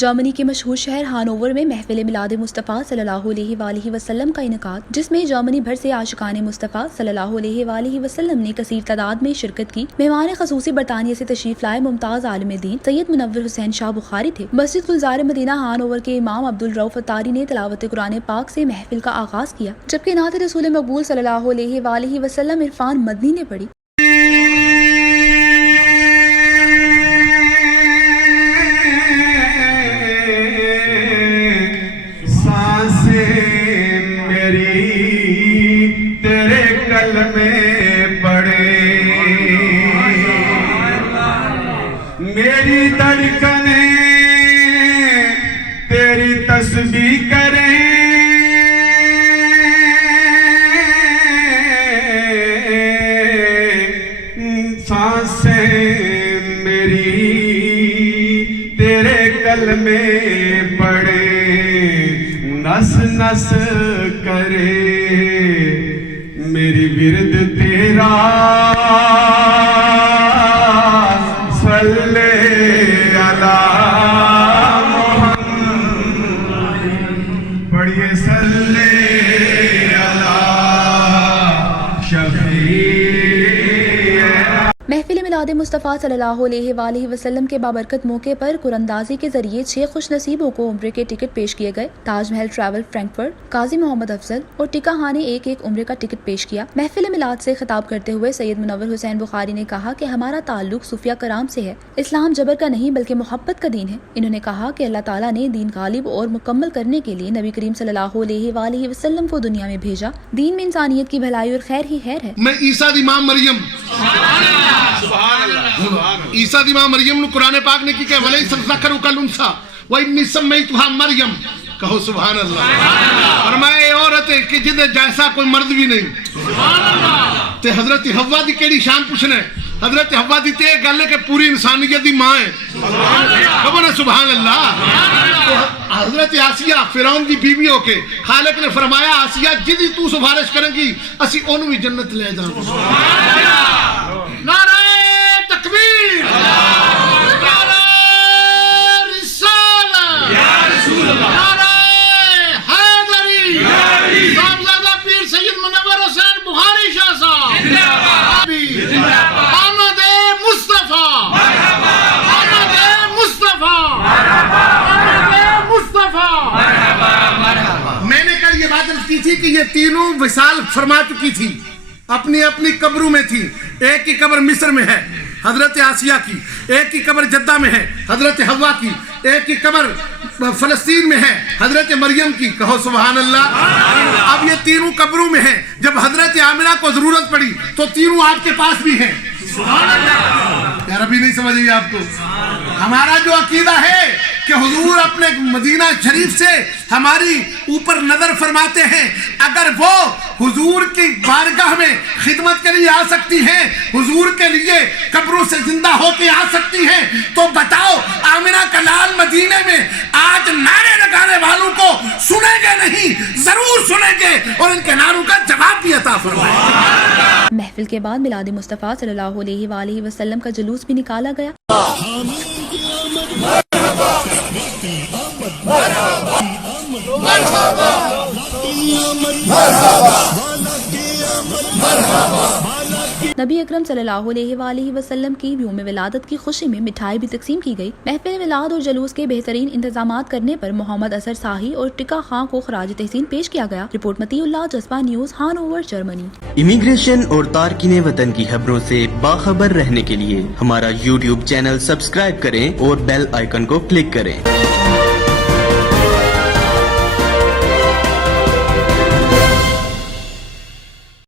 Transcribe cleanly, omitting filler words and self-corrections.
جرمنی کے مشہور شہر ہانوور میں محفل میلاد مصطفیٰ صلی اللہ علیہ وآلہ وسلم کا انعقاد، جس میں جرمنی بھر سے عاشقان مصطفیٰ صلی اللہ علیہ وآلہ وسلم نے کثیر تعداد میں شرکت کی۔ مہمان خصوصی برطانیہ سے تشریف لائے ممتاز عالم دین سید منور حسین شاہ بخاری تھے۔ مسجد گلزار مدینہ ہانوور کے امام عبدالرؤف اتاری نے تلاوت قرآن پاک سے محفل کا آغاز کیا، جبکہ نعت رسول مقبول صلی اللہ علیہ وآلہ وسلم عرفان مدنی نے پڑھی۔ میری دھڑکنیں تیری تسبیح کریں، سانسیں میری تیرے کلمے پڑھیں، نس نس کرے میری ورد تیرا، صلی علی محمد، پڑھیے صلی علی شفیع۔ محفل میلاد مصطفیٰ صلی اللہ علیہ وآلہ وسلم کے بابرکت موقع پر قراندازی کے ذریعے 6 خوش نصیبوں کو عمرے کے ٹکٹ پیش کیے گئے۔ تاج محل ٹریول فرینکفرٹ، قاضی محمد افضل اور ٹکا ہاں نے ایک عمرے کا ٹکٹ پیش کیا۔ محفل میلاد سے خطاب کرتے ہوئے سید منور حسین بخاری نے کہا کہ ہمارا تعلق صوفیہ کرام سے ہے۔ اسلام جبر کا نہیں بلکہ محبت کا دین ہے۔ انہوں نے کہا کہ اللہ تعالیٰ نے دین غالب اور مکمل کرنے کے لیے نبی کریم صلی اللہ علیہ وآلہ وسلم کو دنیا میں بھیجا۔ دین میں انسانیت کی بھلائی اور خیر ہی خیر ہے۔ میں عیسیٰ دی ماں مریم، عیسیٰ دی ماں مریم نو قرآن پاک نے کی کہ وَلَيْسَ الذَّكَرُ كَالْأُنثَىٰ وَإِنِّي سَمَّيْتُهَا مریم، کہو سبحان اللہ۔ فرمائے اے عورت کہ جدے جیسا کوئی مرد بھی نہیں۔ تے حضرت حوا دی کیڑی شان پوچھنا ہے؟ حضرت حوا دی تے گل ہے کہ پوری انسانیت دی ماں ہے، کہو نا سبحان اللہ۔ حضرت آسیہ فرعون دی بیوی ہو کے خالق نے فرمایا آسیہ جدی تو سفارش کریں گی اسی اونوں بھی جنت لے جاؤں گے۔ نعرہ تکبیر، نعرہ رسالہ، نعرہ حیدری، صاحبزادہ پیر سید منور حسین بخاری شاہ صاحب، آمد مصطفیٰ، آمد مصطفیٰ، آمد مصطفیٰ۔ میں نے کل یہ بات عرض کی تھی کہ یہ تینوں وصال فرما چکی تھی، اپنی اپنی قبروں میں تھی۔ ایک کی قبر مصر میں ہے حضرت آسیہ کی، ایک کی قبر جدہ میں ہے حضرت حوا کی، ایک کی قبر فلسطین میں ہے حضرت مریم کی، کہو سبحان اللہ۔ اب یہ تینوں قبروں میں ہیں۔ جب حضرت آمنہ کو ضرورت پڑی تو تینوں آپ کے پاس بھی ہیں۔ یار ابھی نہیں سمجھ گئی آپ کو؟ ہمارا جو عقیدہ ہے کہ حضور اپنے مدینہ شریف سے ہماری اوپر نظر فرماتے ہیں، اگر وہ حضور کی بارگاہ میں خدمت کے لیے آ سکتی ہیں، حضور کے لیے قبروں سے زندہ ہو کے آ سکتی ہیں، تو بتاؤ آمنہ کا لال مدینے میں آج نعرے لگانے والوں کو سنیں گے نہیں؟ ضرور سنیں گے اور ان کے نعروں کا جواب بھی عطا فرمائیں۔ محفل کے بعد میلاد مصطفیٰ صلی اللہ علیہ وآلہ وسلم کا جلوس بھی نکالا گیا۔ نبی اکرم صلی اللہ علیہ وآلہ وسلم کی یوم ولادت کی خوشی میں مٹھائی بھی تقسیم کی گئی۔ محفل میلاد اور جلوس کے بہترین انتظامات کرنے پر محمد اظہر ساہی اور ٹکا خان کو خراج تحسین پیش کیا گیا۔ رپورٹ متی اللہ، جذبہ نیوز، ہانوور، جرمنی۔ امیگریشن اور تارکین وطن کی خبروں سے باخبر رہنے کے لیے ہمارا YouTube چینل سبسکرائب کریں اور بیل آئیکن کو کلک کریں۔